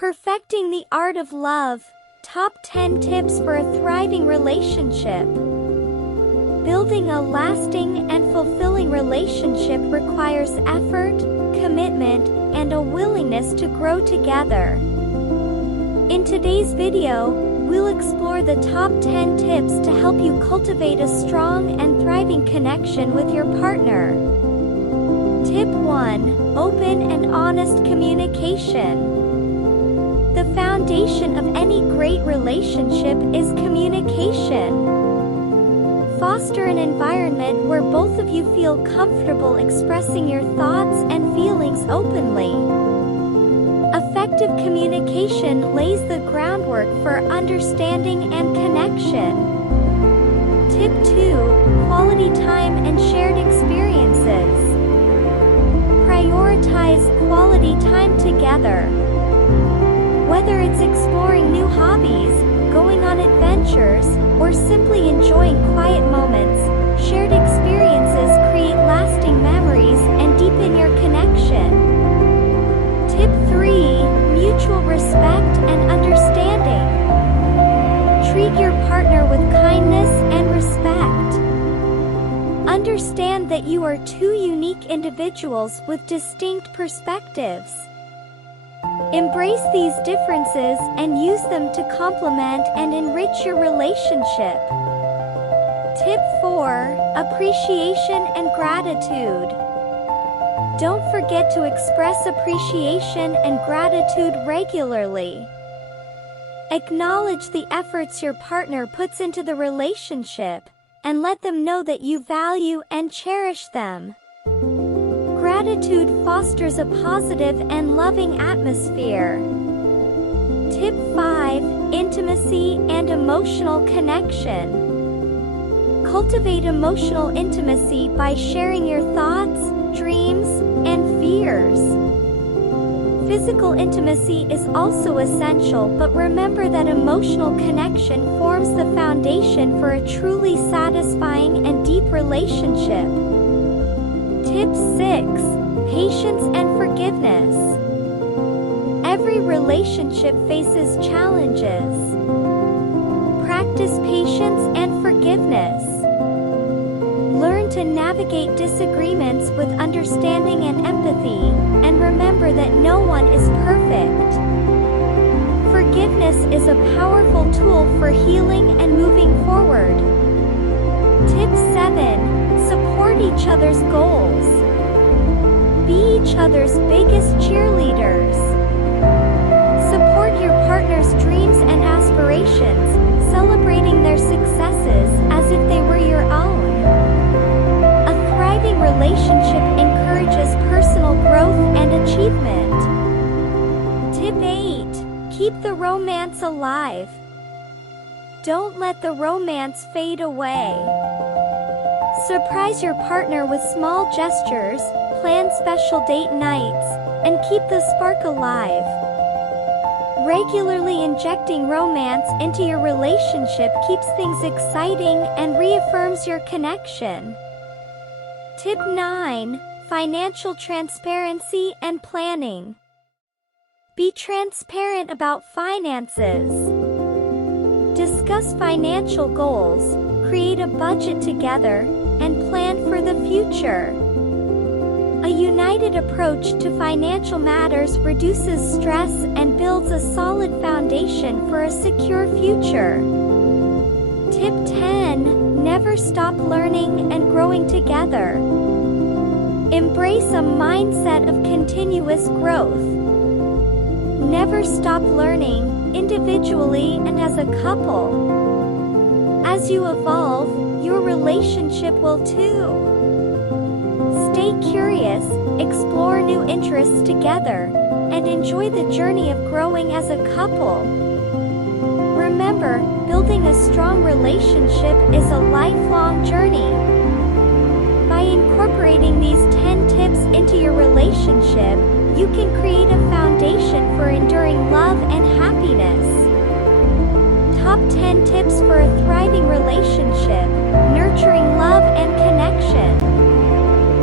Perfecting the art of love. Top 10 tips for a thriving relationship. Building a lasting and fulfilling relationship requires effort, commitment, and a willingness to grow together. In today's video, we'll explore the top 10 tips to help you cultivate a strong and thriving connection with your partner. Tip 1. Open and honest communication. The foundation of any great relationship is communication. Foster an environment where both of you feel comfortable expressing your thoughts and feelings openly. Effective communication lays the groundwork for understanding and connection. Tip 2. Quality time and shared experiences. Prioritize quality time together. Whether it's exploring new hobbies, going on adventures, or simply enjoying quiet moments, shared experiences create lasting memories and deepen your connection. Tip 3. Mutual respect and understanding. Treat your partner with kindness and respect. Understand that you are two unique individuals with distinct perspectives. Embrace these differences and use them to complement and enrich your relationship. Tip 4. Appreciation and gratitude. Don't forget to express appreciation and gratitude regularly. Acknowledge the efforts your partner puts into the relationship, and let them know that you value and cherish them. Gratitude fosters a positive and loving atmosphere. Tip 5. Intimacy and emotional connection. Cultivate emotional intimacy by sharing your thoughts, dreams, and fears. Physical intimacy is also essential, but remember that emotional connection forms the foundation for a truly satisfying and deep relationship. Tip 6. Patience and forgiveness. Every relationship faces challenges. Practice patience and forgiveness. Learn to navigate disagreements with understanding and empathy, and remember that no one is perfect. Forgiveness is a powerful tool for healing and moving forward. Tip 7. Support each other's goals. Be each other's biggest cheerleaders. Support your partner's dreams and aspirations, celebrating their successes as if they were your own. A thriving relationship encourages personal growth and achievement. Tip 8. Keep the romance alive. Don't let the romance fade away. Surprise your partner with small gestures, plan special date nights, and keep the spark alive. Regularly injecting romance into your relationship keeps things exciting and reaffirms your connection. Tip 9. Financial transparency and planning. Be transparent about finances. Discuss financial goals, create a budget together, and plan for the future. A united approach to financial matters reduces stress and builds a solid foundation for a secure future. Tip 10. Never stop learning and growing together. Embrace a mindset of continuous growth. Never stop learning, individually and as a couple. As you evolve, your relationship will too. Stay curious, explore new interests together, and enjoy the journey of growing as a couple. Remember, building a strong relationship is a lifelong journey. By incorporating these 10 tips into your relationship, you can create a foundation for enduring love and happiness. Top 10 tips for a thriving relationship, nurturing love and